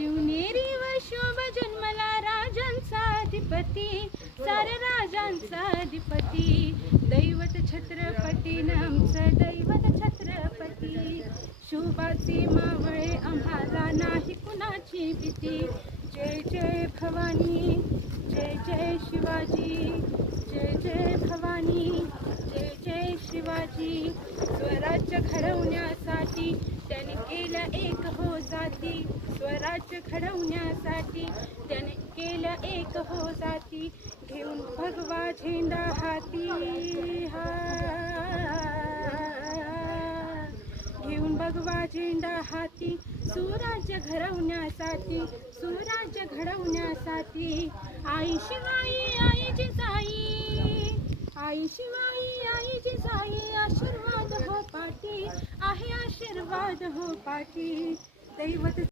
शिवनेरी व शोभ जन्मला राजांचा अधिपती साऱ्या राजांचा अधिपती. दैवत छत्रपती नामचं दैवत छत्रपती. शोभाचे मावळे आम्हाला नाही कुणाची भीती. जय जय भवानी जय जय शिवाजी. जय जय भवानी जय जय शिवाजी. स्वराज्य घडवण्यासाठी त्याने केलं एक हो जाती. स्वराज्य घडवण्यासाठी त्याने केलं एक हो जाती घेऊन भगवा झेंडा हाती. हा घेऊन भगवा झेंडा हाती. सुराज्य घडवण्यासाठी सुराज्य घडवण्यासाठी. आई शिवाई आई जिजाई. आई शिवाई आई जिजाई आशीर्वाद हो पाठी आहे आशीर्वाद हो पाठी दैवत